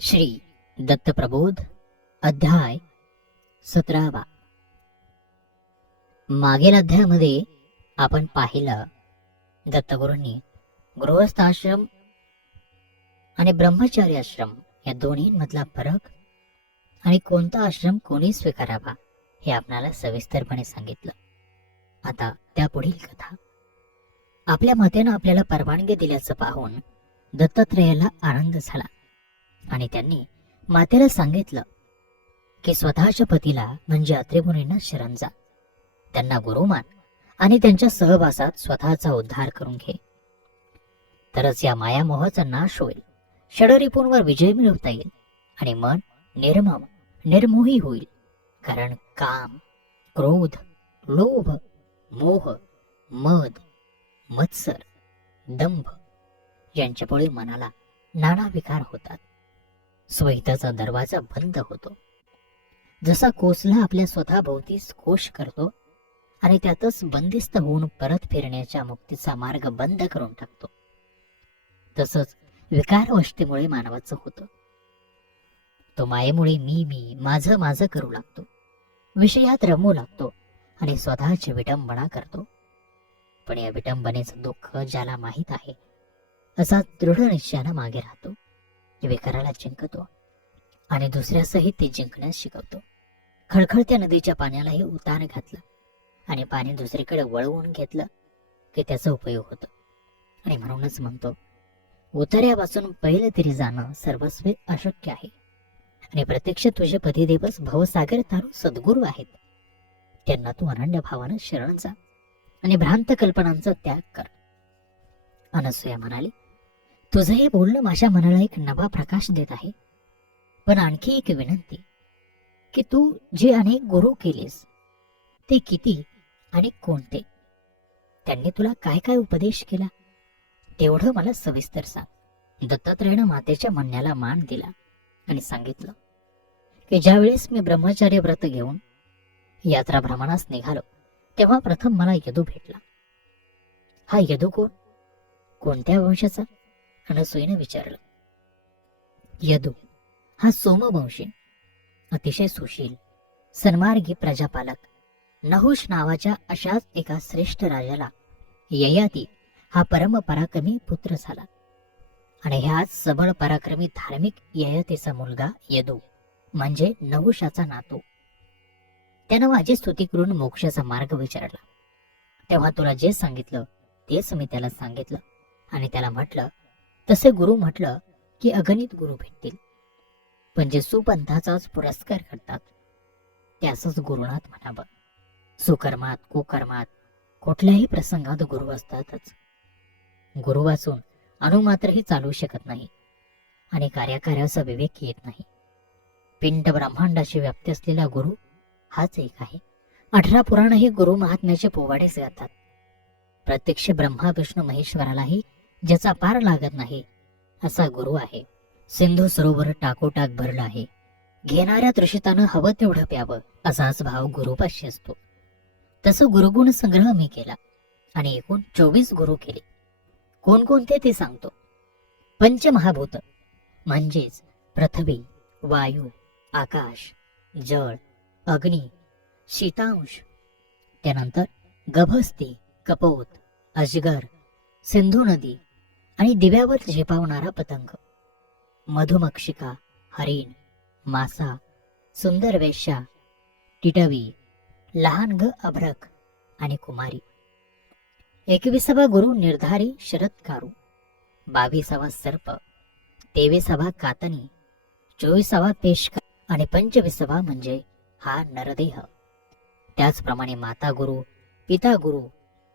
श्री दत्तप्रबोध अध्याय 17. मागील अध्यायामध्ये आपण पाहिलं दत्तगुरूंनी गृहस्थाश्रम आणि ब्रह्मचारी आश्रम या दोन्हींमधला फरक आणि कोणता आश्रम कोणी स्वीकारावा हे आपणाला सविस्तरपणे सांगितलं. आता त्या पुढील कथा. आपल्या मातेनं आपल्याला परवानगी दिल्याचं पाहून दत्तात्रेयाला आनंद झाला आणि त्यांनी मातेला सांगितलं की स्वतःच्या पतीला म्हणजे अत्रेमुनींना शरण जा, त्यांना गुरु मान आणि त्यांच्या सहवासात स्वतःचा उद्धार करून घे. तरच या मायामोहाचा नाश होईल, षडरिपूंवर विजय मिळवता येईल आणि मन निर्मम निर्मोही होईल. कारण काम, क्रोध, लोभ, मोह, मद, मत्सर, दंभ यांच्यापुढे मनाला नाना विकार होतात. स्वहिताचा दरवाजा बंद होतो. जसा कोसला आपल्या स्वतःभोवती कोश करतो आणि त्यातच बंदिस्त होऊन परत फिरण्याच्या मुक्तीचा मार्ग बंद करून टाकतो, तसंच विकारवशतेमुळे मानवाचं होतं. तो मायेमुळे मी माझं माझं करू लागतो, विषयात रमू लागतो आणि स्वतःची विटंबना करतो. पण या विटंबनेचं दुःख ज्याला माहीत आहे असा दृढ निश्चयानं मागे राहतो, विकाराला जिंकतो आणि दुसऱ्यासही ते जिंकण्यास शिकवतो. खळखळत्या नदीच्या पाण्यालाही उतार घातला आणि पाणी दुसरीकडे वळवून घेतलं की त्याचा उपयोग होतो. आणि म्हणूनच म्हणतो, उतार्यापासून पहिले तरी जाणं सर्वस्वी अशक्य आहे आणि प्रत्यक्ष तुझे पतिदेवच भवसागर तारू सद्गुरू आहेत. त्यांना तू अनन्य भावानं शरण जा आणि भ्रांत कल्पनांचा त्याग कर. अनसूया म्हणाली, तुझं हे बोलणं माझ्या मनाला एक नवा प्रकाश देत आहे. पण आणखी एक विनंती की तू जे अनेक गुरु केलेस ते किती आणि कोणते, त्यांनी तुला काय काय उपदेश केला तेवढं मला सविस्तर सांग. दत्तात्रेयानं मातेच्या म्हणण्याला मान दिला आणि सांगितलं की ज्यावेळेस मी ब्रह्मचार्य व्रत घेऊन यात्रा भ्रमणास निघालो तेव्हा प्रथम मला यदू भेटला. हा यदू कोण, कोणत्या वंशाचा? अनसूयेने विचारलं. यदू हा सोमवंशी, अतिशय सुशील, सन्मार्गी प्रजापालक नहुष नावाच्या अशाच एका श्रेष्ठ राजाला ययाती हा परम पराक्रमी पुत्र झाला आणि ह्याच सबळ पराक्रमी धार्मिक ययातीचा मुलगा यदू म्हणजे नहुषाचा नातू. त्यानं माझी स्तुती करून मोक्षाचा मार्ग विचारला. तेव्हा तुला जे सांगितलं तेच मी त्याला सांगितलं आणि त्याला म्हटलं तसे गुरु म्हटलं की अगणित गुरु भेटतील, पण जे सुपंथाचाच पुरस्कार करतात त्यासच गुरुनाथ म्हणावं. सुकर्मात कुकर्मात कुठल्याही प्रसंगात गुरु असतातच. गुरु वाचून अणुमात्रही चालू शकत नाही आणि कार्याचा विवेक येत नाही. पिंड ब्रह्मांडाची व्याप्ती असलेला गुरु हाच एक आहे. 18 पुराण हे गुरु महात्म्याचे पोवाडेच गातात. प्रत्यक्ष ब्रह्मा विष्णू महेश्वरालाही ज्याचा पार लागत नाही असा गुरु आहे. सिंधू सरोवर टाकोटाक भरलं आहे, घेणाऱ्या तृषितानं हवं तेवढं प्यावं असाच भाव गुरुपाशी असतो. तसं गुरुगुण संग्रह मी केला आणि एकूण 24 गुरु केले. कोणकोणते ते सांगतो. पंचमहाभूत म्हणजेच पृथ्वी, वायू, आकाश, जळ, अग्नी, शीतांश, त्यानंतर गभस्ती, कपोत, अजगर, सिंधू नदी आणि दिव्यावर झेपावणारा पतंग, मधुमक्षिका, हरिण, मासा, सुंदर वेश्या, टिटवी, लहान ग अभ्रक आणि कुमारी. 21वा गुरु निर्धारी शरत्कारू, 22वा सर्प, 23वा कातनी, 24वा पेशका आणि 25वा म्हणजे हा नरदेह. त्याचप्रमाणे माता गुरु, पिता गुरु,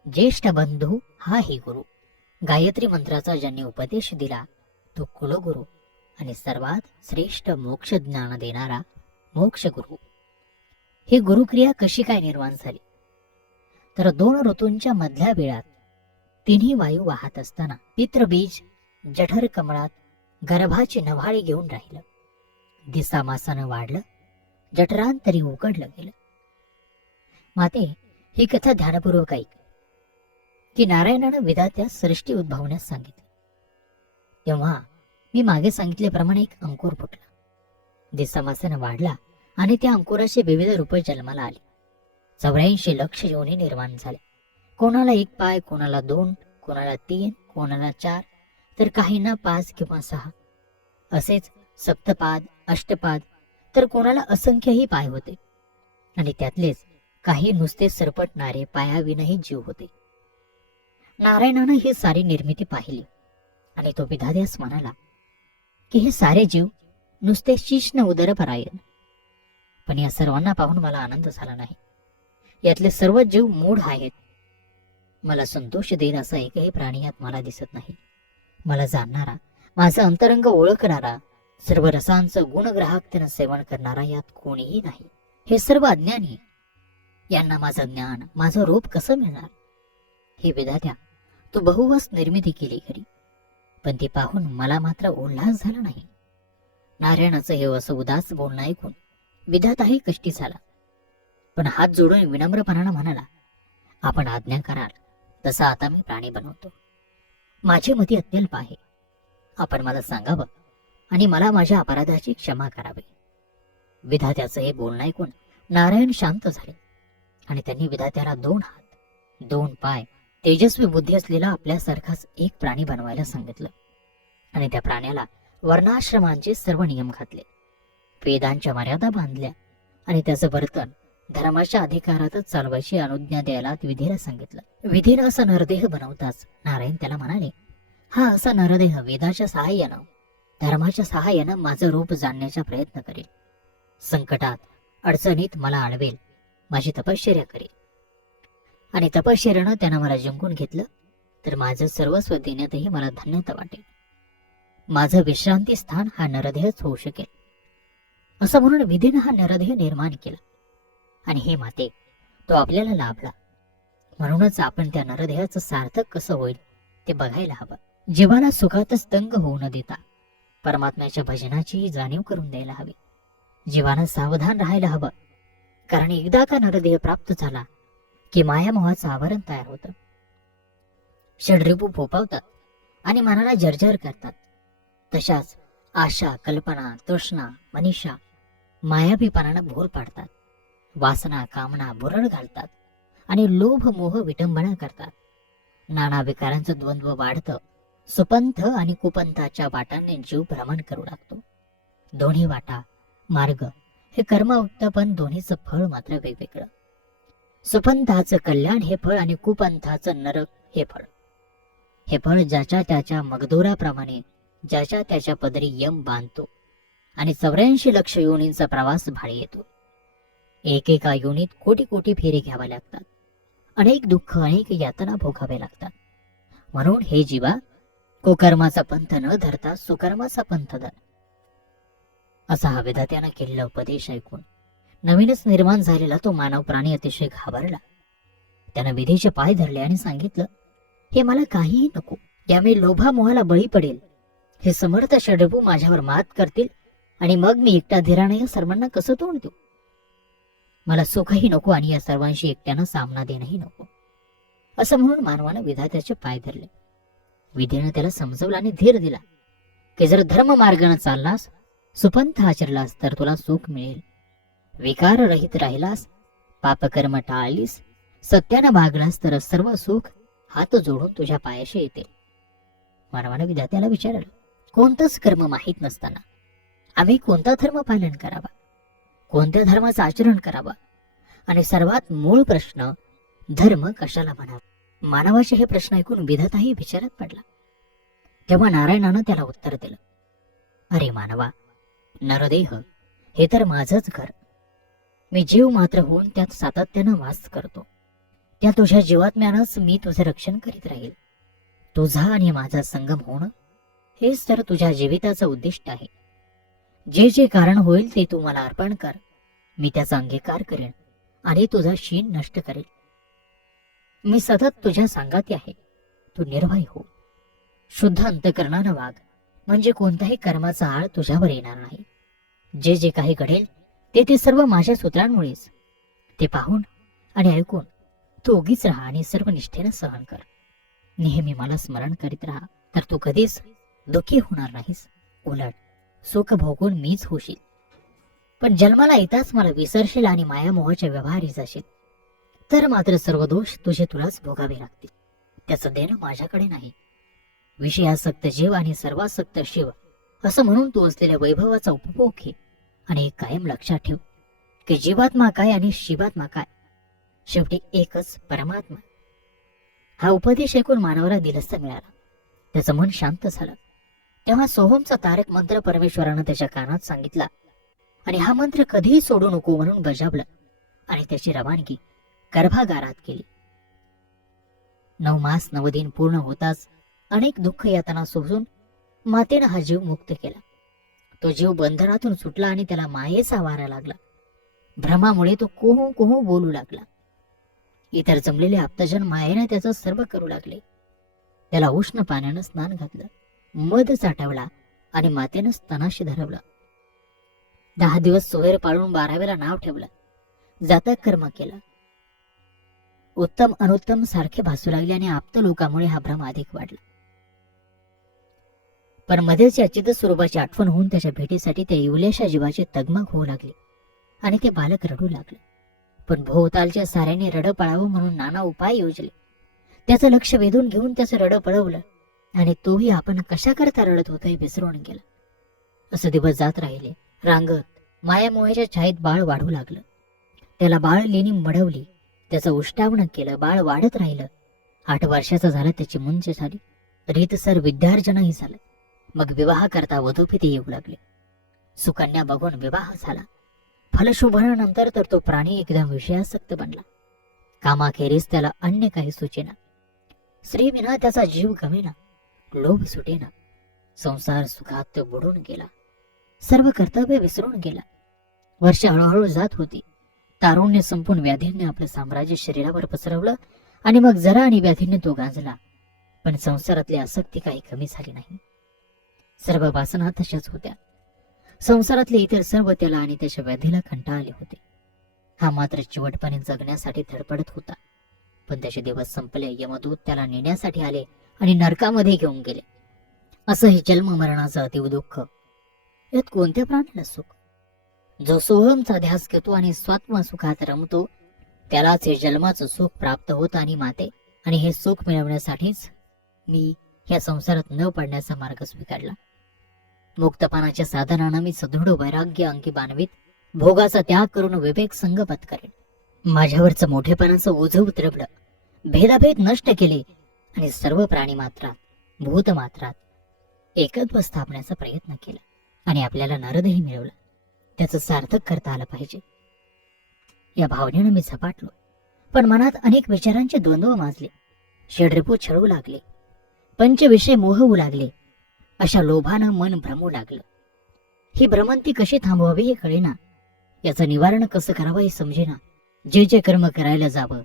ज्येष्ठ बंधू हाही गुरु. गायत्री मंत्राचा ज्यांनी उपदेश दिला तो कुलगुरु आणि सर्वात श्रेष्ठ मोक्ष ज्ञान देणारा मोक्ष गुरु. ही गुरुक्रिया कशी काय निर्माण झाली तर 2 ऋतूंच्या मधल्या वेळात तिन्ही वायू वाहत असताना पितृबीज जठर कमळात गर्भाची नव्हाळी घेऊन राहिलं. दिसामासानं वाढलं, जठरांतरी उकडलं गेलं. माते, ही कथा ध्यानपूर्वक ऐक की नारायणानं विधात्यास सृष्टी उद्भवण्यास सांगितली. तेव्हा मी मागे सांगितल्याप्रमाणे एक अंकुर फुटला. दिसामासानं वाढला आणि त्या अंकुराची विविध रूपे जन्माला आली. 84 लक्ष योनी निर्माण झाले. कोणाला 1 पाय, कोणाला 2, कोणाला 3, कोणाला 4, तर काहींना 5 किंवा 6. असेच सप्तपाद, अष्टपाद, तर कोणाला असंख्यही पाय होते. आणि त्यातलेच काही नुसते सरपटणारे पायाविनही जीव होते. नारायणानं ही सारी निर्मिती पाहिली आणि तो विधात्यास म्हणाला की हे सारे जीव नुसते शिष्ण उदरपरायण. पण या सर्वांना पाहून मला आनंद झाला नाही. यातले सर्व जीव मूढ आहेत. मला संतोष देईल असा एकही प्राणी यात मला दिसत नाही. मला जाणणारा, माझं अंतरंग ओळखणारा, सर्व रसांचं गुणग्राहकतेनं सेवन करणारा यात कोणीही नाही. हे सर्व अज्ञानी. यांना माझं ज्ञान, माझं रूप कसं मिळणार? हे विधात्या, तू बहुवस निर्मिती केली खरी, पण ती पाहून मला मात्र उल्हास झाला नाही. नारायणाचं हे असं उदास बोलणं ऐकून विधाताही कष्टी झाला, पण हात जोडून विनम्रपणानं म्हणाला, आपण आज्ञा कराल तसा आता मी प्राणी बनवतो. माझी मती अत्यल्प आहे. आपण मला सांगावं आणि मला माझ्या अपराधाची क्षमा करावी. विधात्याचं हे बोलणं ऐकून नारायण शांत झाले आणि त्यांनी विधात्याला 2 हात, 2 पाय, तेजस्वी बुद्धी असलेला आपल्यासारखाच एक प्राणी बनवायला सांगितलं. आणि त्या प्राण्याला वर्णाश्रमांचे सर्व नियम घातले, वेदांच्या मर्यादा बांधल्या आणि त्याचं वर्तन धर्माच्या अधिकारातच चालवायची अनुज्ञा द्यायला विधीला सांगितलं. विधीला असा नरदेह बनवताच नारायण त्याला म्हणाले, हा असा नरदेह वेदाच्या सहाय्यानं, धर्माच्या सहाय्यानं माझं रूप जाणण्याचा प्रयत्न करेल. संकटात, अडचणीत मला आळवेल, माझी तपश्चर्या करेल. आणि तपश्चर्यानं त्यानं मला जिंकून घेतलं तर माझं सर्वस्व देण्यातही मला धन्यता वाटेल. माझं विश्रांती स्थान हा नरदेहच होऊ शकेल. असं म्हणून विधीनं हा नरदेह निर्माण केला. आणि हे माते, तो आपल्याला लाभला. म्हणूनच आपण त्या नरदेहाचं सार्थक कसं होईल ते बघायला हवं. जीवाला सुखातच दंग होऊ न देता परमात्म्याच्या भजनाचीही जाणीव करून द्यायला हवी. जीवानं सावधान राहायला हवं, कारण एकदा का नरदेह प्राप्त झाला की मायामोहाचं आवरण तयार होतं. षड्रिपू फोपावतात आणि मनाला जर्जर करतात. तशाच आशा, कल्पना, तृष्णा, मनीषा मायावीपणानं भोर पाडतात. वासना, कामना भुरळ घालतात आणि लोभ, मोह, विटंबना करतात. नाना विकारांचं द्वंद्व वाढतं. सुपंथ आणि कुपंथाच्या वाटांनी जीव भ्रमण करू लागतो. दोन्ही वाटा, मार्ग हे कर्मयुक्त, पण दोन्हीचं फळ मात्र वेगवेगळं. सुपंथाचं कल्याण हे फळ आणि कुपंथाचं नरक हे फळ. हे फळ ज्याच्या त्याच्या मगदोराप्रमाणे ज्याच्या त्याच्या पदरी यम बांधतो आणि 84 लक्ष योनींचा प्रवास भाळी येतो. एकेका योनीत कोटी कोटी फेरे घ्याव्या लागतात. अनेक दुःख, अनेक यातना भोगाव्या लागतात. म्हणून हे जीवा, कुकर्माचा पंथ न धरता सुकर्माचा पंथ धर. असा हा विधात्यानं केलेला उपदेश ऐकून नवीनच निर्माण झालेला तो मानव प्राणी अतिशय घाबरला. त्यानं विधीचे पाय धरले आणि सांगितलं, हे मला काहीही नको. यामुळे लोभामोहाला बळी पडेल. हे समर्थ षड्रिपू माझ्यावर मात करतील आणि मग मी एकटा धीराने या सर्वांना कसं तोंड देऊ? मला सुखही नको आणि या सर्वांशी एकट्यानं सामना देणंही नको. असं म्हणून मानवानं विधात्याचे पाय धरले. विधीनं त्याला समजवलं आणि धीर दिला की जर धर्म मार्गाने चाललास, सुपंथ आचरलास तर तुला सुख मिळेल. विकार रहित राहिलास, पापकर्म टाळलीस, सत्यानं भागलास तर सर्व सुख हात जोडून तुझ्या पायाशी येते. मानवानं विधात्याला विचारलं, कोणतंच कर्म माहीत नसताना आम्ही कोणता धर्म पालन करावा, कोणत्या धर्माचं आचरण करावं आणि सर्वात मूळ प्रश्न, धर्म कशाला म्हणावा? मानवाचे हे प्रश्न ऐकून विधाताही विचारात पडला. तेव्हा नारायणानं त्याला उत्तर दिलं, अरे मानवा, नरदेह हे तर माझंच घर. मी जीव मात्र होऊन त्यात सातत्यानं वास करतो. त्या तुझ्या जीवात्म्यानंच मी तुझं रक्षण करीत राहील. तुझा आणि माझा संगम होणं हेच तर तुझ्या जीविताचं उद्दिष्ट आहे. जे जे कारण होईल ते तू मला अर्पण कर. मी त्याचा अंगीकार करेन आणि तुझा शीन नष्ट करेल. मी सतत तुझ्या सांगाती आहे. तू निर्भय हो. शुद्ध अंतकरणानं वाग, म्हणजे कोणत्याही कर्माचा आळ तुझ्यावर येणार नाही. जे जे काही घडेल ते सर्व माझ्या सूत्रांमुळेच. ते पाहून आणि ऐकून तू उगीच राहा आणि सर्व निष्ठेनं सहन कर. नेहमी मला स्मरण करीत राहा, तर तू कधीच दुःखी होणार नाहीस. उलट सुख भोगून मीच होशील. पण जन्माला येताच मला विसरशील आणि मायामोहाच्या व्यवहारी जाशील, तर मात्र सर्व दोष तुझे तुलाच भोगावे लागतील. त्याचं देणं माझ्याकडे नाही. विषयासक्त जीव आणि सर्वासक्त शिव असं म्हणून तू असलेल्या वैभवाचा उपभोग घे आणि एक कायम लक्षात ठेव की जीवात्मा काय आणि शिवात्मा काय, शेवटी एकच परमात्मा. हा उपदेश ऐकून मानवाला दिलस्त मिळाला. त्याचं मन शांत झालं. तेव्हा सोहमचा तारक मंत्र परमेश्वरानं त्याच्या कानात सांगितला आणि हा मंत्र कधीही सोडू नको म्हणून बजावलं आणि त्याची रवानगी गर्भागारात केली. 9 मास 9 दिन पूर्ण होताच अनेक दुःख यातना सोसून मातेनं हा जीव मुक्त केला. तो जीव बंधनातून सुटला आणि त्याला मायेचा वारा लागला. भ्रमामुळे तो कोहू कोहू बोलू लागला. इतर जमलेले आप्तजन मायेने त्याचं सर्व करू लागले. त्याला उष्ण पाण्यानं स्नान घातलं, मध चाटवला आणि मातेनं स्तनाशी धरवलं. 10 दिवस सोयर पाळून 12वेला नाव ठेवलं. जातक कर्म केलं. उत्तम अनुत्तम सारखे भासू लागले आणि आप्त लोकांमुळे हा भ्रम अधिक वाढला. पण मध्येच या चित्त स्वरूपाची आठवण होऊन त्याच्या भेटीसाठी त्या इवल्याशा जीवाची तगमग होऊ लागली आणि ते बालक रडू लागले. पण भोवतालच्या साऱ्याने रडं पळावं म्हणून नाना उपाय योजले. त्याचं लक्ष वेधून घेऊन त्याचं रडं पळवलं आणि तोही आपण कशा करता रडत होता हे विसरून गेला. असं दिवस जात राहिले. रांगत मायामोहाच्या छायेत बाळ वाढू लागलं. त्याला बाळ लेणी मडवली, त्याचं उष्टावण केलं. बाळ वाढत राहिलं. 8 वर्षाचं झालं. त्याची मुंज झाली. रीतसर विद्यार्जनही झालं. मग विवाह करता वधूपिते येऊ लागले. सुकन्या बघून विवाह झाला. फलशोभनानंतर तर तो प्राणी एकदम विषयासक्त बनला. कामाखेरीस त्याला अन्य काही सुचेना. स्त्रीविना त्याचा जीव गमेना, लोभ सुटेना. संसार सुखात तो बुडून गेला. सर्व कर्तव्य विसरून गेला. वर्ष हळूहळू जात होती. तारुण्य संपून व्याधीने आपलं साम्राज्य शरीरावर पसरवलं आणि मग जरा आणि व्याधीने तो गांजला. पण संसारातली आसक्ती काही कमी झाली नाही. सर्व वासना तशाच होत्या. संसारातले इतर सर्व त्याला आणि त्याच्या व्याधीला कंटाळले होते. हा मात्र चिवटपणे जगण्यासाठी धडपडत होता. पण त्याचे दिवस संपले. यमदूत त्याला नेण्यासाठी आले आणि नरकामध्ये घेऊन गेले. असं हे जन्म मरणाचं अतीव दुःख. यात कोणत्या प्राण्याला सुख? जो सोहमचा ध्यास घेतो आणि स्वात्म सुखात रमतो त्यालाच हे जन्माचं सुख प्राप्त होतं. आणि माते आणि हे सुख मिळवण्यासाठीच मी ह्या संसारात न पडण्याचा मार्ग स्वीकारला. मुक्तपणाच्या साधनानं मी सदृढ वैराग्य अंगी बाणवीत भोगाचा त्याग करून विवेक संगपत करेन. माझ्यावरचं मोठेपणाचं ओझं उतरवलं, भेदाभेद नष्ट केले आणि सर्व प्राणी मात्रात भूतमात्रात एकत्व स्थापण्याचा प्रयत्न केला आणि आपल्याला नरदही मिळवला. त्याचं सार्थक करता आलं पाहिजे या भावनेनं मी झपाटलो. पण मनात अनेक विचारांचे द्वंद्व माजले. षड्रिपू छळू लागले. पंचविषय मोहवू लागले. अशा लोभानं मन भ्रमू लागलं. ही भ्रमंती कशी थांबवावी हे कळेना. याचं निवारण कसं करावं हे समजेना. जे जे कर्म करायला जावं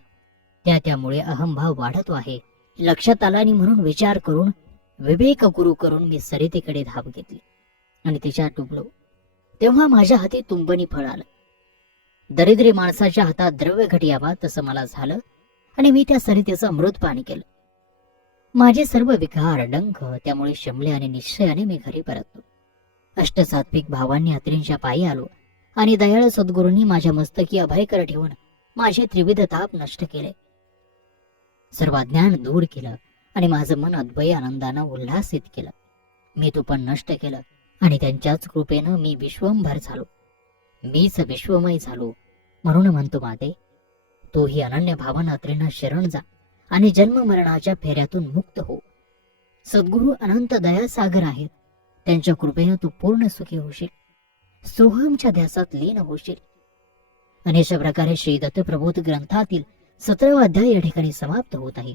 त्यामुळे अहंभाव वाढतो आहे लक्षात आला आणि म्हणून विचार करून विवेक गुरु करून मी सरितेकडे धाव घेतली आणि तिच्यात डुबलो. तेव्हा माझ्या हाती तुंबनी फळ आलं. दरिद्री माणसाच्या हातात द्रव्य घट यावा तसं मला झालं आणि मी त्या सरितेचं अमृतपान केलं. माझे सर्व विकार डंख त्यामुळे शमले आणि निश्चयाने मी घरी परतलो. अष्टसात्विक भावांनी अत्रींच्या पायी आलो आणि दयाळ सद्गुरूंनी माझ्या मस्तकी अभयकर ठेवून माझे त्रिविध ताप नष्ट केले. सर्व ज्ञान दूर केलं आणि माझं मन अद्वय आनंदानं उल्हासित केलं. मी तो पण नष्ट केलं आणि त्यांच्याच कृपेनं मी विश्वंभर झालो. मीच विश्वमय झालो. म्हणून म्हणतो माते, तोही अनन्य भावन अत्रींना शरण जा आणि जन्म मरणाच्या फेऱ्यातून मुक्त हो. सद्गुरू अनंत दयासागर आहेत. त्यांच्या कृपेनं तू पूर्ण सुखी होशील. सोहमच्या ध्यासात लीन होशील. आणि अशा प्रकारे श्री दत्त प्रबोध ग्रंथातील 17वा अध्याय या ठिकाणी समाप्त होत आहे.